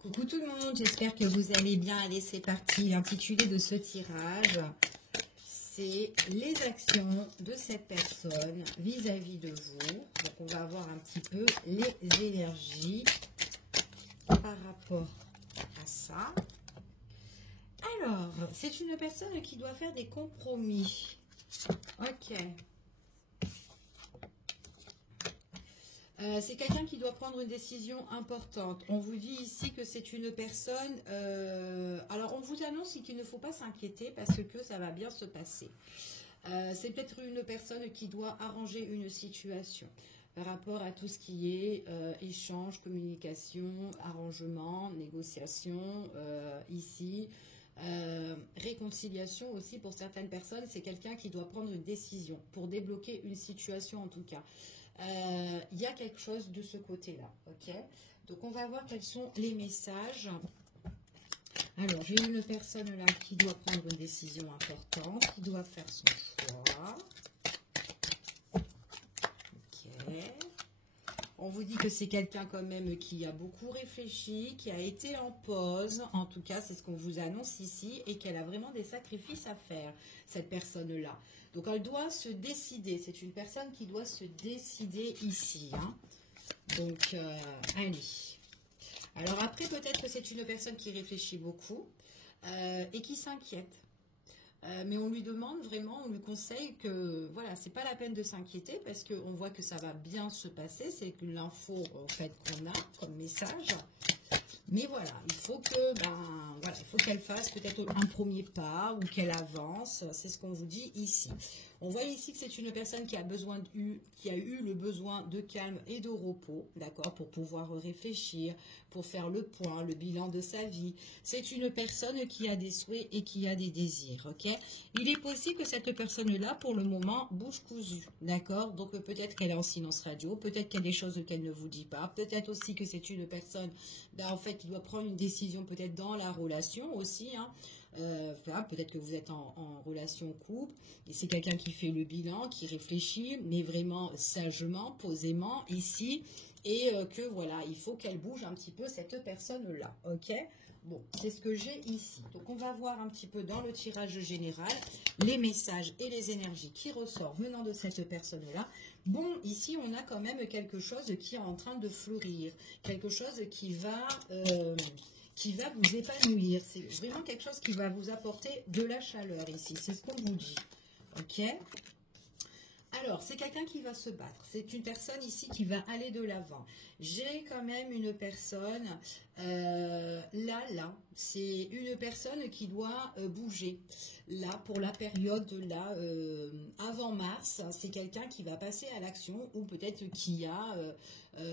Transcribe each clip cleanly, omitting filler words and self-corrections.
Coucou tout le monde, j'espère que vous allez bien. Allez, c'est parti. L'intitulé de ce tirage, c'est les actions de cette personne vis-à-vis de vous. Donc, on va voir un petit peu les énergies par rapport à ça. Alors, c'est une personne qui doit faire des compromis. Ok. C'est quelqu'un qui doit prendre une décision importante. On vous dit ici que c'est une personne... alors, on vous annonce qu'il ne faut pas s'inquiéter parce que ça va bien se passer. C'est peut-être une personne qui doit arranger une situation par rapport à tout ce qui est échange, communication, arrangement, négociation, ici... réconciliation aussi pour certaines personnes. C'est quelqu'un qui doit prendre une décision pour débloquer une situation en tout cas. Il y a quelque chose de ce côté-là, ok? Donc, on va voir quels sont les messages. Alors, j'ai une personne là qui doit prendre une décision importante, qui doit faire son choix. Ok. On vous dit que c'est quelqu'un quand même qui a beaucoup réfléchi, qui a été en pause. En tout cas, c'est ce qu'on vous annonce ici et qu'elle a vraiment des sacrifices à faire, cette personne-là. Donc, elle doit se décider. C'est une personne qui doit se décider ici. Hein. Donc, allez. Alors après, peut-être que c'est une personne qui réfléchit beaucoup et qui s'inquiète. Mais on lui demande vraiment, on lui conseille que voilà, c'est pas la peine de s'inquiéter parce qu'on voit que ça va bien se passer. C'est l'info en fait qu'on a comme message. Mais voilà, il faut que, voilà, il faut qu'elle fasse peut-être un premier pas ou qu'elle avance. C'est ce qu'on vous dit ici. On voit ici que c'est une personne qui a eu le besoin de calme et de repos, d'accord, pour pouvoir réfléchir, pour faire le point, le bilan de sa vie. C'est une personne qui a des souhaits et qui a des désirs, ok. Il est possible que cette personne-là, pour le moment, bouge cousu, d'accord. Donc peut-être qu'elle est en silence radio, peut-être qu'il y a des choses qu'elle ne vous dit pas, peut-être aussi que c'est une personne, en fait, qui doit prendre une décision peut-être dans la relation aussi, hein. Peut-être que vous êtes en relation couple et c'est quelqu'un qui fait le bilan, qui réfléchit, mais vraiment sagement, posément ici, et que voilà, il faut qu'elle bouge un petit peu cette personne-là, ok. Bon, c'est ce que j'ai ici. Donc, on va voir un petit peu dans le tirage général les messages et les énergies qui ressortent venant de cette personne-là. Bon, ici, on a quand même quelque chose qui est en train de fleurir, quelque chose qui va vous épanouir. C'est vraiment quelque chose qui va vous apporter de la chaleur ici. C'est ce qu'on vous dit. Ok ? Alors, c'est quelqu'un qui va se battre. C'est une personne ici qui va aller de l'avant. J'ai quand même une personne, là. C'est une personne qui doit bouger. Là, pour la période, là, avant mars, c'est quelqu'un qui va passer à l'action ou peut-être qui a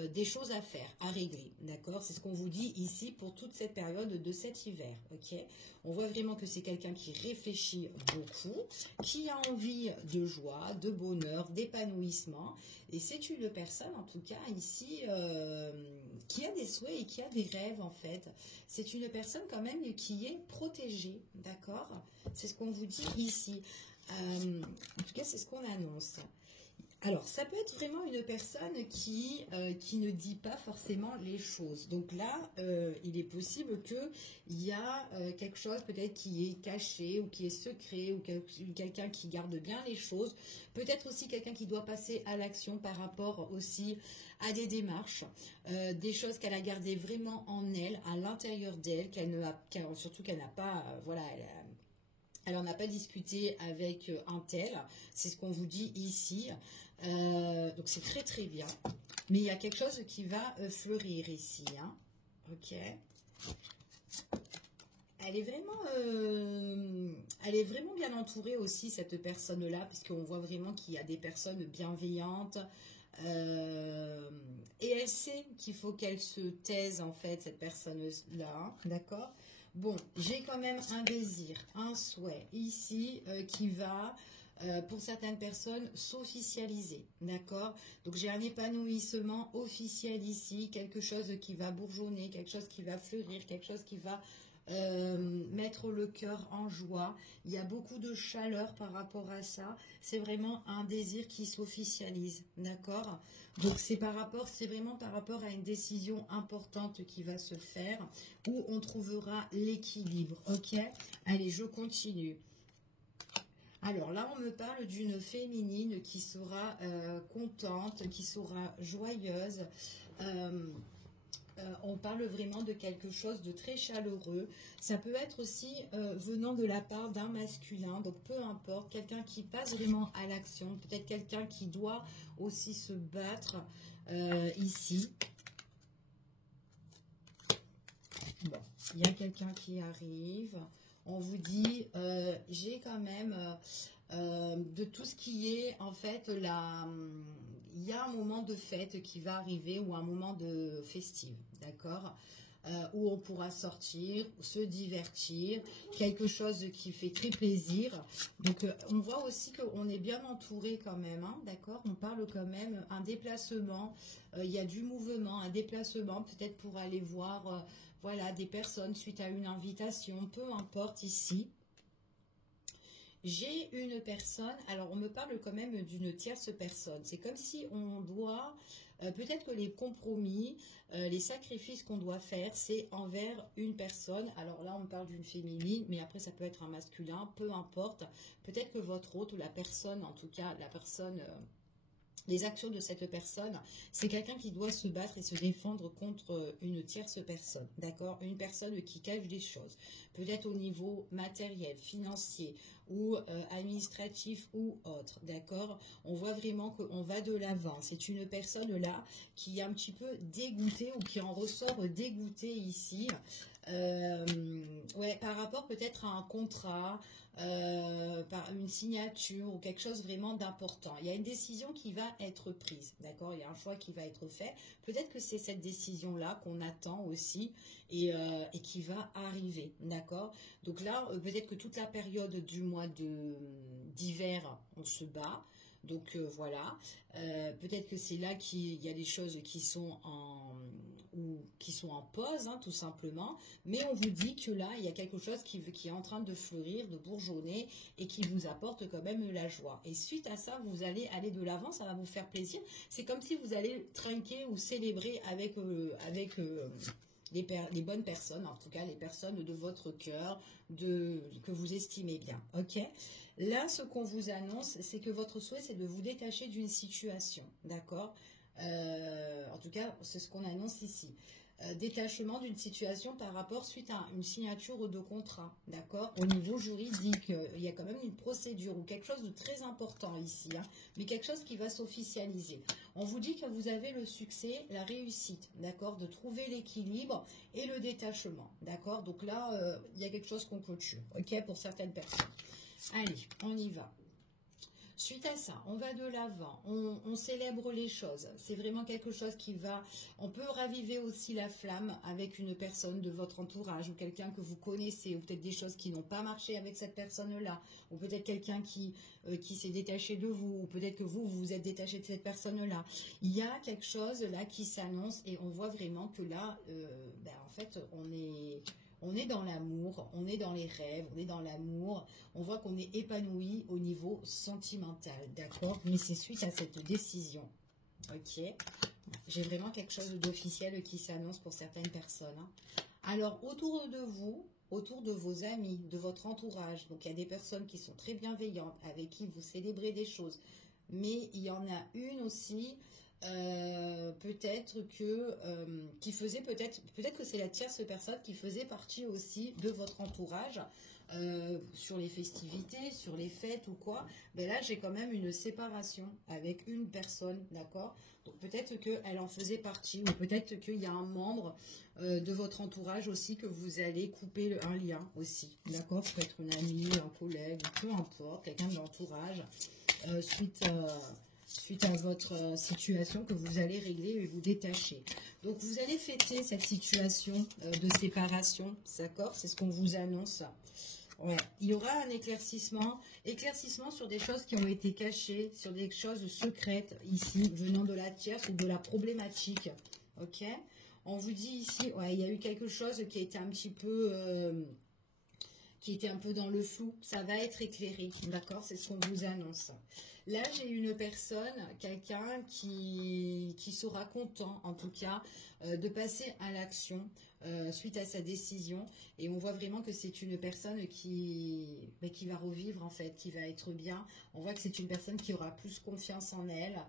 des choses à faire, à régler. D'accord? C'est ce qu'on vous dit ici pour toute cette période de cet hiver. Ok? On voit vraiment que c'est quelqu'un qui réfléchit beaucoup, qui a envie de joie, de bonheur, d'épanouissement. Et c'est une personne, en tout cas, ici, qui a des souhaits et qui a des rêves, en fait. C'est une personne, quand même, qui est protégée, d'accord? C'est ce qu'on vous dit ici. En tout cas, c'est ce qu'on annonce. Alors, ça peut être vraiment une personne qui ne dit pas forcément les choses. Donc là, il est possible qu'il y a quelque chose peut-être qui est caché ou qui est secret ou quelqu'un qui garde bien les choses. Peut-être aussi quelqu'un qui doit passer à l'action par rapport aussi à des démarches, des choses qu'elle a gardées vraiment en elle, à l'intérieur d'elle, surtout qu'elle n'a pas, voilà, elle n'en a pas discuté avec un tel, c'est ce qu'on vous dit ici. Donc c'est très très bien. Mais il y a quelque chose qui va fleurir ici. Hein. Ok. Elle est vraiment bien entourée aussi, cette personne-là, puisqu'on voit vraiment qu'il y a des personnes bienveillantes. Et elle sait qu'il faut qu'elle se taise, en fait, cette personne-là. D'accord ? Bon, j'ai quand même un désir, un souhait ici qui va pour certaines personnes, s'officialiser, d'accord? Donc j'ai un épanouissement officiel ici, quelque chose qui va bourgeonner, quelque chose qui va fleurir, quelque chose qui va mettre le cœur en joie. Il y a beaucoup de chaleur par rapport à ça. C'est vraiment un désir qui s'officialise, d'accord? Donc c'est vraiment par rapport à une décision importante qui va se faire, où on trouvera l'équilibre, ok? Allez, je continue. Alors là, on me parle d'une féminine qui sera contente, qui sera joyeuse. On parle vraiment de quelque chose de très chaleureux. Ça peut être aussi venant de la part d'un masculin, donc peu importe, quelqu'un qui passe vraiment à l'action, peut-être quelqu'un qui doit aussi se battre ici. Bon, il y a quelqu'un qui arrive. On vous dit, j'ai quand même de tout ce qui est, en fait, il y a un moment de fête qui va arriver ou un moment de festive, d'accord, où on pourra sortir, se divertir, quelque chose qui fait très plaisir. Donc, on voit aussi qu'on est bien entouré quand même, hein, d'accord. On parle quand même un déplacement, il y a du mouvement, un déplacement peut-être pour aller voir... voilà, des personnes suite à une invitation, peu importe ici. J'ai une personne, alors on me parle quand même d'une tierce personne. C'est comme si on doit, peut-être que les compromis, les sacrifices qu'on doit faire, c'est envers une personne. Alors là, on parle d'une féminine, mais après ça peut être un masculin, peu importe. Peut-être que votre hôte ou la personne, en tout cas la personne... les actions de cette personne, c'est quelqu'un qui doit se battre et se défendre contre une tierce personne, d'accord? Une personne qui cache des choses, peut-être au niveau matériel, financier ou administratif ou autre, d'accord? On voit vraiment qu'on va de l'avant. C'est une personne là qui est un petit peu dégoûtée ou qui en ressort dégoûtée ici. Ouais, par rapport peut-être à un contrat, par une signature ou quelque chose vraiment d'important. Il y a une décision qui va être prise, d'accord? Il y a un choix qui va être fait. Peut-être que c'est cette décision-là qu'on attend aussi et qui va arriver, d'accord? Donc là, peut-être que toute la période du mois d'hiver, on se bat. Donc voilà, peut-être que c'est là qu'il y a des choses qui sont en pause, hein, tout simplement. Mais on vous dit que là, il y a quelque chose qui est en train de fleurir, de bourgeonner et qui vous apporte quand même la joie. Et suite à ça, vous allez aller de l'avant, ça va vous faire plaisir. C'est comme si vous allez trinquer ou célébrer avec les bonnes personnes, en tout cas les personnes de votre cœur, que vous estimez bien, ok? Là, ce qu'on vous annonce, c'est que votre souhait, c'est de vous détacher d'une situation, d'accord? En tout cas, c'est ce qu'on annonce ici. Détachement d'une situation par rapport suite à une signature de contrat, d'accord? Au niveau juridique, il y a quand même une procédure ou quelque chose de très important ici, hein, mais quelque chose qui va s'officialiser. On vous dit que vous avez le succès, la réussite, d'accord? De trouver l'équilibre et le détachement, d'accord? Donc là, il y a quelque chose qu'on clôture, ok? Pour certaines personnes. Allez, on y va. Suite à ça, on va de l'avant, on célèbre les choses. C'est vraiment quelque chose qui va... On peut raviver aussi la flamme avec une personne de votre entourage ou quelqu'un que vous connaissez ou peut-être des choses qui n'ont pas marché avec cette personne-là ou peut-être quelqu'un qui s'est détaché de vous ou peut-être que vous vous êtes détaché de cette personne-là. Il y a quelque chose là qui s'annonce et on voit vraiment que là, en fait, on est dans l'amour, on est dans les rêves, on est dans l'amour. On voit qu'on est épanoui au niveau sentimental, d'accord? Mais c'est suite à cette décision, ok? J'ai vraiment quelque chose d'officiel qui s'annonce pour certaines personnes, hein. Alors, autour de vous, autour de vos amis, de votre entourage, donc il y a des personnes qui sont très bienveillantes, avec qui vous célébrez des choses. Mais il y en a une aussi... peut-être que qui faisait peut-être que c'est la tierce personne qui faisait partie aussi de votre entourage sur les festivités, sur les fêtes ou quoi. Mais là j'ai quand même une séparation avec une personne, d'accord? Donc peut-être qu'elle en faisait partie ou peut-être qu'il y a un membre de votre entourage aussi que vous allez couper un lien aussi, d'accord? Ça peut être une amie, un collègue, peu importe, quelqu'un de l'entourage suite à votre situation que vous allez régler et vous détacher. Donc, vous allez fêter cette situation de séparation, d'accord? C'est ce qu'on vous annonce. Ouais, il y aura un éclaircissement sur des choses qui ont été cachées, sur des choses secrètes ici, venant de la tierce ou de la problématique. Ok? On vous dit ici, ouais, il y a eu quelque chose qui a été un petit peu, qui était un peu dans le flou. Ça va être éclairé, d'accord? C'est ce qu'on vous annonce. Là, j'ai une personne, quelqu'un qui sera content, en tout cas, de passer à l'action suite à sa décision. Et on voit vraiment que c'est une personne qui va revivre, en fait, qui va être bien. On voit que c'est une personne qui aura plus confiance en elle.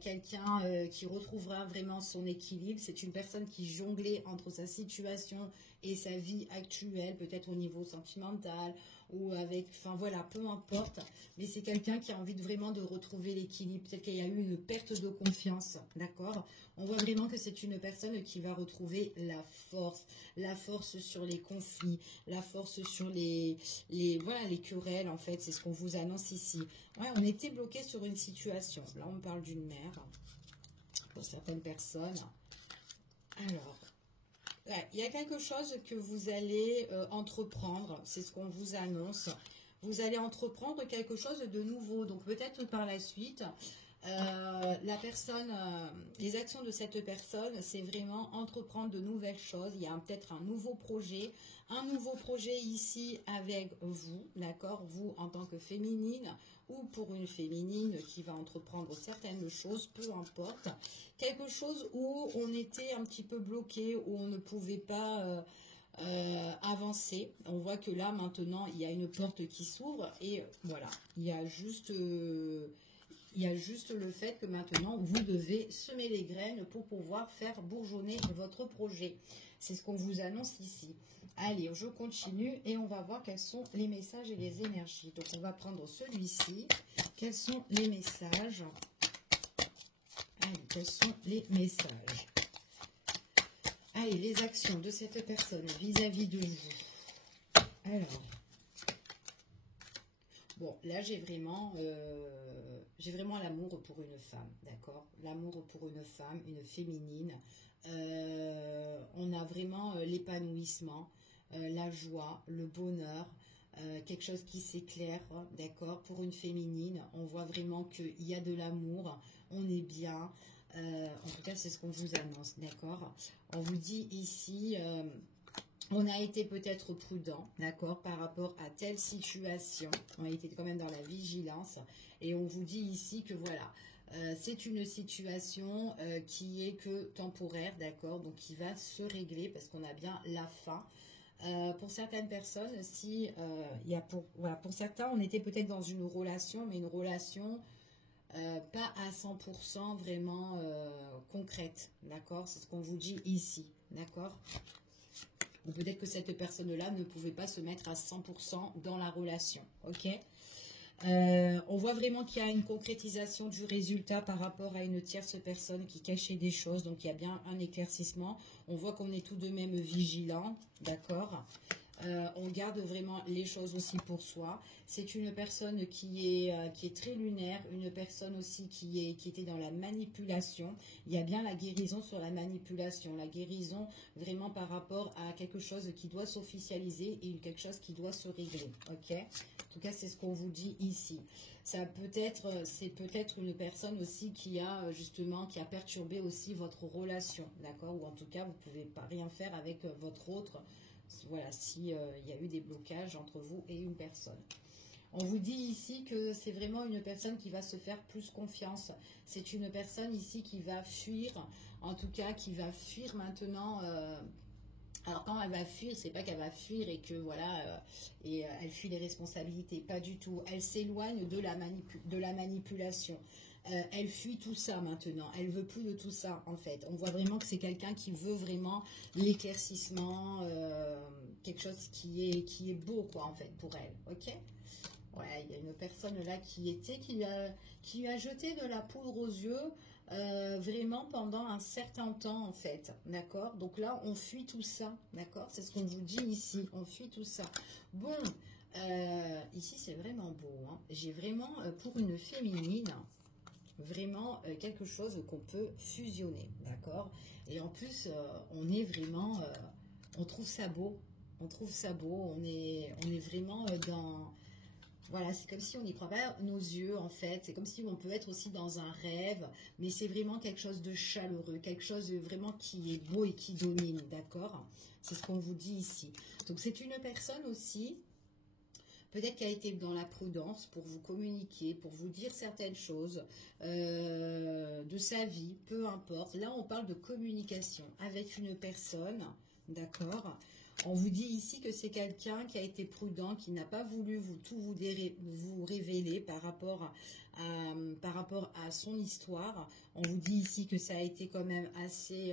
Quelqu'un qui retrouvera vraiment son équilibre. C'est une personne qui jonglait entre sa situation et sa vie actuelle, peut-être au niveau sentimental ou avec, enfin voilà, peu importe. Mais c'est quelqu'un qui a envie vraiment de retrouver l'équilibre. Peut-être qu'il y a eu une perte de confiance, d'accord? On voit vraiment que c'est une personne qui va retrouver la force sur les conflits, la force sur voilà, les querelles, en fait. C'est ce qu'on vous annonce ici. Ouais, on était bloqué sur une situation. Là, on parle d'une mère pour certaines personnes. Alors, ouais, il y a quelque chose que vous allez entreprendre, c'est ce qu'on vous annonce. Vous allez entreprendre quelque chose de nouveau, donc peut-être par la suite, la personne, les actions de cette personne, c'est vraiment entreprendre de nouvelles choses. Il y a peut-être un nouveau projet ici avec vous, d'accord, vous en tant que féminine ou pour une féminine qui va entreprendre certaines choses, peu importe, quelque chose où on était un petit peu bloqué, où on ne pouvait pas avancer. On voit que là maintenant il y a une porte qui s'ouvre et voilà, il y a juste le fait que maintenant, vous devez semer les graines pour pouvoir faire bourgeonner votre projet. C'est ce qu'on vous annonce ici. Allez, je continue et on va voir quels sont les messages et les énergies. Donc, on va prendre celui-ci. Quels sont les messages? Allez, quels sont les messages? Allez, les actions de cette personne vis-à-vis de vous. Alors... Bon, là, j'ai vraiment l'amour pour une femme, d'accord? L'amour pour une femme, une féminine. On a vraiment l'épanouissement, la joie, le bonheur, quelque chose qui s'éclaire, d'accord? Pour une féminine, on voit vraiment qu'il y a de l'amour, on est bien. En tout cas, c'est ce qu'on vous annonce, d'accord? On vous dit ici... on a été peut-être prudent, d'accord, par rapport à telle situation. On a été quand même dans la vigilance. Et on vous dit ici que voilà, c'est une situation qui est que temporaire, d'accord, donc qui va se régler parce qu'on a bien la fin. Pour certaines personnes, si voilà, pour certains, on était peut-être dans une relation, mais une relation pas à 100% vraiment concrète, d'accord? C'est ce qu'on vous dit ici, d'accord? Ou peut-être que cette personne-là ne pouvait pas se mettre à 100% dans la relation, ok? On voit vraiment qu'il y a une concrétisation du résultat par rapport à une tierce personne qui cachait des choses, donc il y a bien un éclaircissement. On voit qu'on est tout de même vigilant, d'accord? On garde vraiment les choses aussi pour soi. C'est une personne qui est très lunaire, une personne aussi qui était dans la manipulation. Il y a bien la guérison sur la manipulation, la guérison vraiment par rapport à quelque chose qui doit s'officialiser et quelque chose qui doit se régler. Ok? En tout cas, c'est ce qu'on vous dit ici. C'est peut-être une personne aussi qui a perturbé aussi votre relation, d'accord? Ou en tout cas, vous ne pouvez pas rien faire avec votre autre. Voilà, s'il y a eu des blocages entre vous et une personne. On vous dit ici que c'est vraiment une personne qui va se faire plus confiance. C'est une personne ici qui va fuir, en tout cas qui va fuir maintenant. Alors quand elle va fuir, c'est pas qu'elle va fuir et que voilà, elle fuit les responsabilités, pas du tout. Elle s'éloigne de la manipulation. Elle fuit tout ça maintenant. Elle veut plus de tout ça en fait. On voit vraiment que c'est quelqu'un qui veut vraiment l'éclaircissement, quelque chose qui est beau quoi en fait pour elle. Ok? Ouais, il y a une personne là qui lui a jeté de la poudre aux yeux vraiment pendant un certain temps en fait, d'accord? Donc là, on fuit tout ça, d'accord? C'est ce qu'on vous dit ici, on fuit tout ça. Bon, ici c'est vraiment beau, hein. J'ai vraiment, pour une féminine, vraiment quelque chose qu'on peut fusionner, d'accord? Et en plus, on est vraiment, on trouve ça beau. On trouve ça beau, on est vraiment dans... Voilà, c'est comme si on n'y croit pas nos yeux, en fait. C'est comme si on peut être aussi dans un rêve, mais c'est vraiment quelque chose de chaleureux, quelque chose de vraiment qui est beau et qui domine, d'accord? C'est ce qu'on vous dit ici. Donc, c'est une personne aussi, peut-être qui a été dans la prudence pour vous communiquer, pour vous dire certaines choses de sa vie, peu importe. Là, on parle de communication avec une personne, d'accord? On vous dit ici que c'est quelqu'un qui a été prudent, qui n'a pas voulu vous révéler par rapport à son histoire. On vous dit ici que ça a été quand même assez...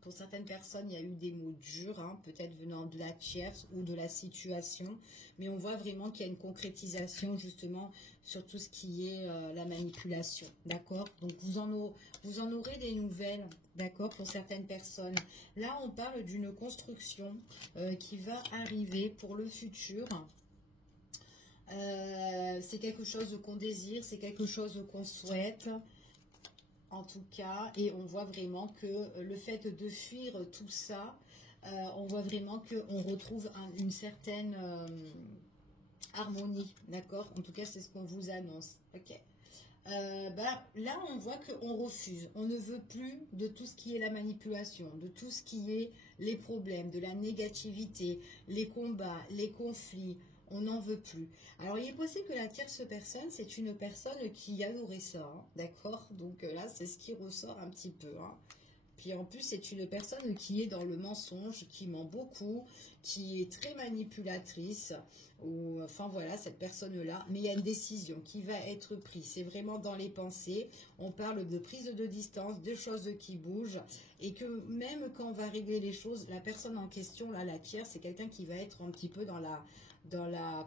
pour certaines personnes, il y a eu des mots durs, hein, peut-être venant de la tierce ou de la situation. Mais on voit vraiment qu'il y a une concrétisation justement sur tout ce qui est la manipulation. D'accord? Donc vous en aurez des nouvelles, d'accord, pour certaines personnes. Là, on parle d'une construction qui va arriver pour le futur. C'est quelque chose qu'on désire, c'est quelque chose qu'on souhaite. En tout cas, et on voit vraiment que le fait de fuir tout ça, on voit vraiment qu'on retrouve une certaine harmonie, d'accord? En tout cas, c'est ce qu'on vous annonce. Ok. Là, on voit qu'on refuse. On ne veut plus de tout ce qui est la manipulation, de tout ce qui est les problèmes, de la négativité, les combats, les conflits. On n'en veut plus. Alors, il est possible que la tierce personne, c'est une personne qui adorait ça, hein, d'accord? Donc là, c'est ce qui ressort un petit peu. Hein. Puis en plus, c'est une personne qui est dans le mensonge, qui ment beaucoup, qui est très manipulatrice. Ou, enfin voilà, cette personne-là. Mais il y a une décision qui va être prise. C'est vraiment dans les pensées. On parle de prise de distance, de choses qui bougent. Et que même quand on va régler les choses, la personne en question, là, la tierce, c'est quelqu'un qui va être un petit peu dans la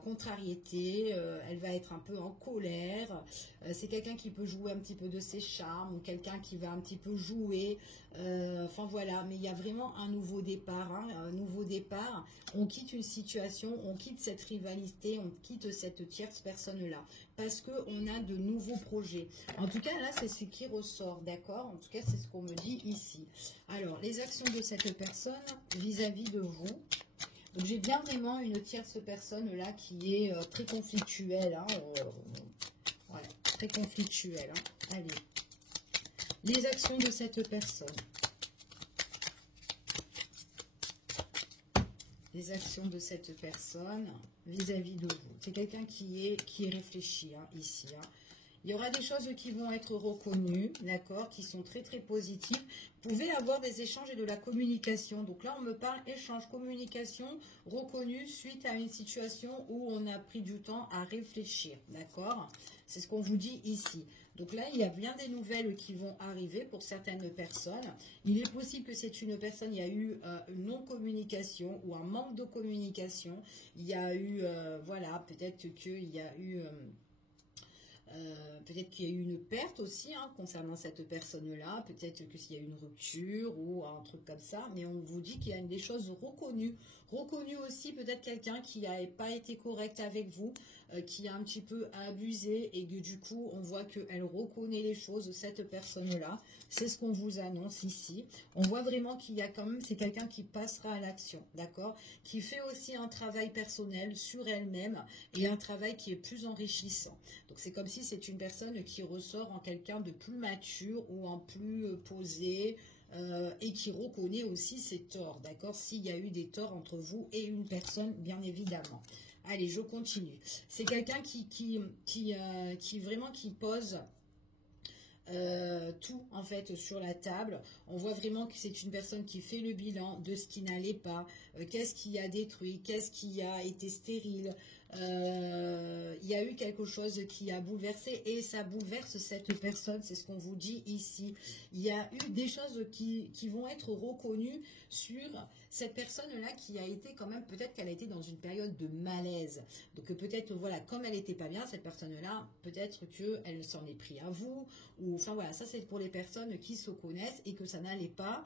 contrariété, elle va être un peu en colère, c'est quelqu'un qui peut jouer un petit peu de ses charmes, ou quelqu'un qui va un petit peu jouer, enfin voilà, mais il y a vraiment un nouveau départ, hein, un nouveau départ, on quitte une situation, on quitte cette rivalité, on quitte cette tierce personne-là, parce qu'on a de nouveaux projets. En tout cas, là, c'est ce qui ressort, d'accord? En tout cas, c'est ce qu'on me dit ici. Alors, les actions de cette personne vis-à-vis de vous. Donc, j'ai bien vraiment une tierce personne là qui est très conflictuelle. Hein, voilà, très conflictuelle. Hein. Allez. Les actions de cette personne. Les actions de cette personne vis-à-vis de vous. C'est quelqu'un qui est réfléchi hein, ici. Hein. Il y aura des choses qui vont être reconnues, d'accord, qui sont très très positives. Vous pouvez avoir des échanges et de la communication. Donc là, on me parle échange, communication, reconnu suite à une situation où on a pris du temps à réfléchir, d'accord? C'est ce qu'on vous dit ici. Donc là, il y a bien des nouvelles qui vont arriver pour certaines personnes. Il est possible que c'est une personne, il y a eu une non-communication ou un manque de communication. Il y a eu, voilà, peut-être qu'il y a eu... peut-être qu'il y a eu une perte aussi hein, concernant cette personne-là, peut-être que s'il y a eu une rupture ou un truc comme ça, mais on vous dit qu'il y a des choses reconnues. Reconnues aussi peut-être quelqu'un qui n'a pas été correct avec vous, qui a un petit peu abusé et que du coup on voit qu'elle reconnaît les choses, cette personne-là. C'est ce qu'on vous annonce ici. On voit vraiment qu'il y a quand même, c'est quelqu'un qui passera à l'action, d'accord? Qui fait aussi un travail personnel sur elle-même et un travail qui est plus enrichissant. Donc c'est comme si c'est une personne qui ressort en quelqu'un de plus mature ou en plus posé et qui reconnaît aussi ses torts, d'accord? S'il y a eu des torts entre vous et une personne, bien évidemment. Allez, je continue. C'est quelqu'un qui vraiment qui pose... tout en fait sur la table. On voit vraiment que c'est une personne qui fait le bilan de ce qui n'allait pas, qu'est-ce qui a détruit, qu'est-ce qui a été stérile. Il y a eu quelque chose qui a bouleversé et ça bouleverse cette personne, c'est ce qu'on vous dit ici. Il y a eu des choses qui vont être reconnues sur cette personne-là qui a été quand même, peut-être qu'elle a été dans une période de malaise. Donc peut-être, voilà, comme elle n'était pas bien, cette personne-là, peut-être qu'elle s'en est pris à vous, ou enfin voilà, ça c'est pour les personnes qui se connaissent et que ça n'allait pas.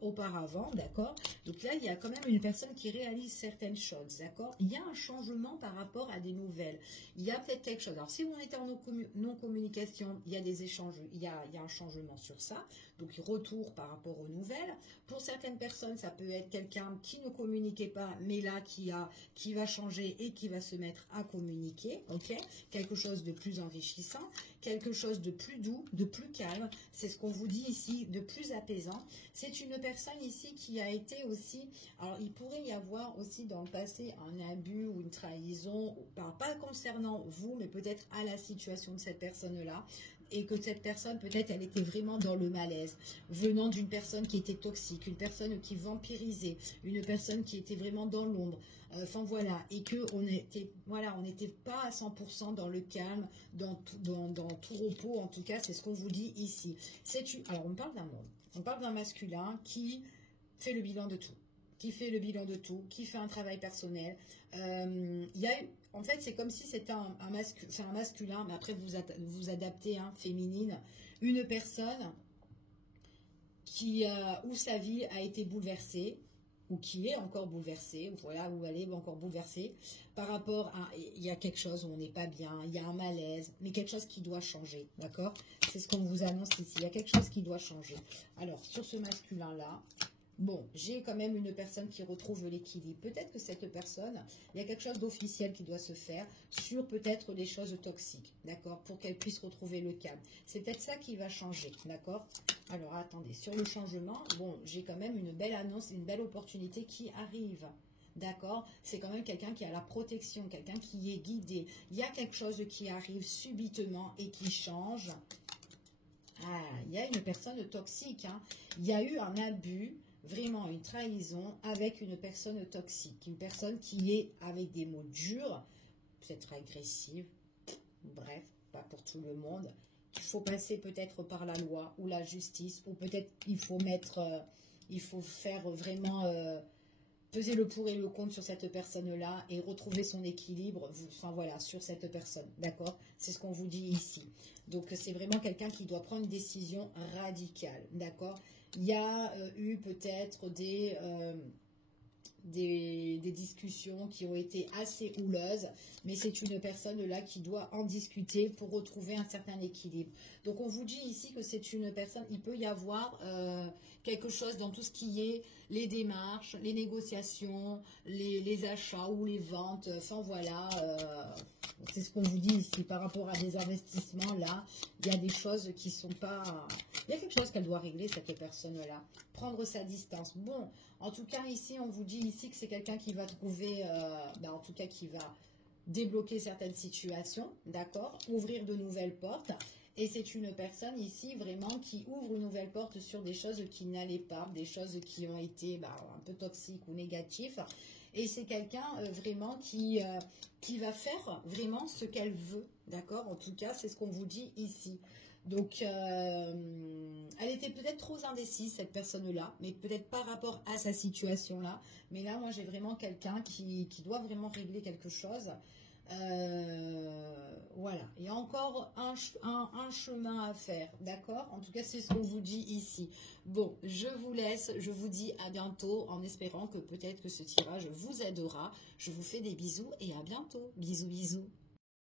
auparavant, d'accord? Donc là, il y a quand même une personne qui réalise certaines choses, d'accord? Il y a un changement par rapport à des nouvelles. Il y a peut-être quelque chose. Alors, si on était en non-communication, il y a des échanges, il y a un changement sur ça. Donc, retour par rapport aux nouvelles. Pour certaines personnes, ça peut être quelqu'un qui ne communiquait pas, mais là, qui va changer et qui va se mettre à communiquer, ok? Quelque chose de plus enrichissant, quelque chose de plus doux, de plus calme. C'est ce qu'on vous dit ici, de plus apaisant. C'est une personne ici qui a été aussi, alors il pourrait y avoir aussi dans le passé un abus ou une trahison, pas concernant vous, mais peut-être à la situation de cette personne-là, et que cette personne, peut-être, elle était vraiment dans le malaise, venant d'une personne qui était toxique, une personne qui vampirisait, une personne qui était vraiment dans l'ombre, enfin voilà, et que on était, voilà, on n'était pas à 100% dans le calme, dans tout repos, en tout cas, c'est ce qu'on vous dit ici. Alors, on parle d'un monde, on parle d'un masculin qui fait le bilan de tout, qui fait le bilan de tout, qui fait un travail personnel. En fait, c'est comme si c'était un masculin, mais après vous adaptez, hein, féminine, une personne où sa vie a été bouleversée, ou qui est encore bouleversée, voilà, où elle est encore bouleversée, par rapport à, il y a quelque chose où on n'est pas bien, il y a un malaise, mais quelque chose qui doit changer, d'accord? C'est ce qu'on vous annonce ici, il y a quelque chose qui doit changer. Alors, sur ce masculin-là, bon, j'ai quand même une personne qui retrouve l'équilibre. Peut-être que cette personne, il y a quelque chose d'officiel qui doit se faire sur peut-être les choses toxiques, d'accord, pour qu'elle puisse retrouver le calme. C'est peut-être ça qui va changer, d'accord? Alors, attendez, sur le changement, bon, j'ai quand même une belle annonce, une belle opportunité qui arrive. D'accord? C'est quand même quelqu'un qui a la protection, quelqu'un qui est guidé. Il y a quelque chose qui arrive subitement et qui change. Ah, il y a une personne toxique, hein. Il y a eu un abus, vraiment une trahison avec une personne toxique. Une personne qui est avec des mots durs, peut-être agressive, bref, pas pour tout le monde. Il faut passer peut-être par la loi ou la justice, ou peut-être il faut faire vraiment peser le pour et le contre sur cette personne-là et retrouver son équilibre, enfin voilà, sur cette personne, d'accord? C'est ce qu'on vous dit ici. Donc c'est vraiment quelqu'un qui doit prendre une décision radicale, d'accord? Il y a eu peut-être des discussions qui ont été assez houleuses, mais c'est une personne là qui doit en discuter pour retrouver un certain équilibre. Donc on vous dit ici que c'est une personne, il peut y avoir quelque chose dans tout ce qui est les démarches, les négociations, les achats ou les ventes, enfin voilà, c'est ce qu'on vous dit ici par rapport à des investissements là, il y a des choses qui sont pas, il y a quelque chose qu'elle doit régler cette personne là, prendre sa distance. Bon, en tout cas ici on vous dit ici que c'est quelqu'un qui va trouver, en tout cas qui va débloquer certaines situations, d'accord, ouvrir de nouvelles portes. Et c'est une personne ici vraiment qui ouvre une nouvelle porte sur des choses qui n'allaient pas, des choses qui ont été un peu toxiques ou négatives. Et c'est quelqu'un vraiment qui va faire vraiment ce qu'elle veut, d'accord? En tout cas, c'est ce qu'on vous dit ici. Donc, elle était peut-être trop indécise, cette personne-là, mais peut-être par rapport à sa situation-là. Mais là, moi, j'ai vraiment quelqu'un qui doit vraiment régler quelque chose. Voilà, il y a encore un chemin à faire, d'accord? En tout cas, c'est ce qu'on vous dit ici. Bon, je vous laisse, je vous dis à bientôt en espérant que peut-être que ce tirage vous aidera. Je vous fais des bisous et à bientôt. Bisous, bisous.